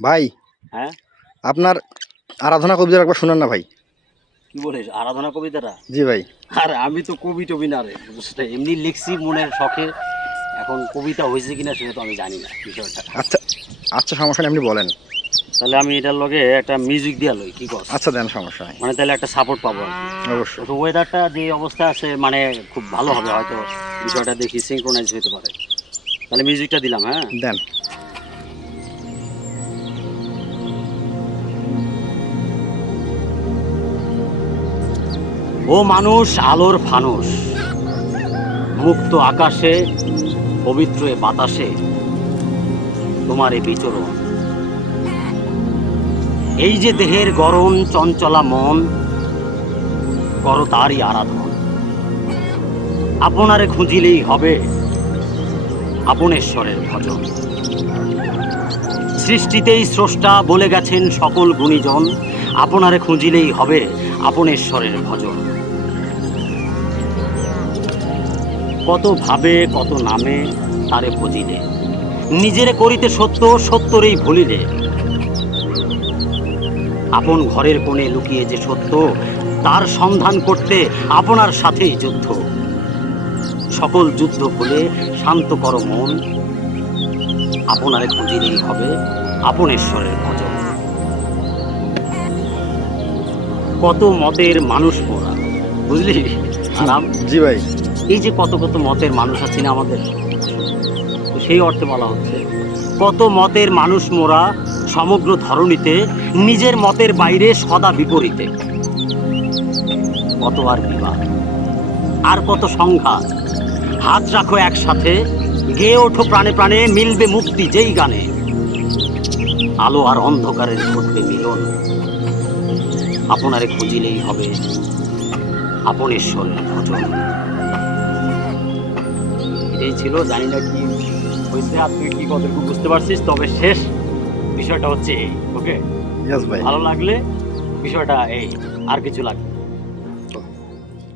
ভাই হ্যাঁ? আপনার আরাধনা কবিতা একবার শোনান না ভাই? কি বলিস আরাধনা কবিতাটা? জি ভাই। আর আমি তো কবি টবি না রে বুঝতে এমনি লিখছি মনের শখে এখন কবিতা হয়েছে কিনা সেটা তো আমি জানি না বিষয়টা। আচ্ছা আচ্ছা সমস্যা নেই আপনি বলেন। তাহলে আমি এটার লগে একটা মিউজিক দিয়া লই কি কর আচ্ছা দেন সমস্যা নেই। মানে তাহলে একটা সাপোর্ট পাবো অবশ্যই। তো ওয়েদারটা যে অবস্থা আছে মানে খুব ভালো হবে হয়তো বিষয়টা দেখি সিঙ্ক্রোনাইজ হতে পারে। তাহলে মিউজিকটা দিলাম হ্যাঁ? দেন। ও মানুষ আলোর ফানুষ। মুক্ত আকাশে, পবিত্র এ বাতাসে তোমার এ বিচরণ। এই যে দেহের গরম চঞ্চলা মন, করো তারই আরাধন। আপনারে খুঁজিলেই হবে আপনেশ্বরের ভজন। সৃষ্টিতেই স্রষ্টা বলে গেছেন সকল গুণীজন, আপনারে খুঁজিলেই হবে আপনেশ্বরের ভজন। কত ভাবে কত নামে তারে ভজিলে নিজেরে করিতে সত্য সত্যরেই ভুলিলে। আপন ঘরের কোণে লুকিয়ে যে সত্য তার সন্ধান করতে আপনার সাথেই যুদ্ধ। সকল যুদ্ধ ভুলে শান্ত কর মন। আপনারে খুঁজিলেই হবে আপনেশ্বরের ভজন। কত মতের মানুষ মোরা বুঝলি? আরাম। জি ভাই। এই যে কত কত মতের মানুষ আছে না আমাদের? তো সেই অর্থে বলা হচ্ছে, কত মতের মানুষ মোরা সমগ্র ধরণীতে নিজের মতের বাইরে সদা বিপরীতে। কত আর বিবাদ আর কত সংঘাত হাত রাখো একসাথে, গেয়ে ওঠো প্রাণে প্রাণে, মিলবে মুক্তি যেই গানে। আলো আর অন্ধকারের ঘটবে মিলন। আপনারে খুঁজিলেই হবে আপনেশ্বরের ভজন। এটাই ছিল জানি না কি হয়েছে আর তুই কি কতটুকু বুঝতে পারছিস? তবে শেষ বিষয়টা হচ্ছে এই ওকে? ভালো লাগলে বিষয়টা এই আর কিছু লাগবে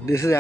দিস ইজ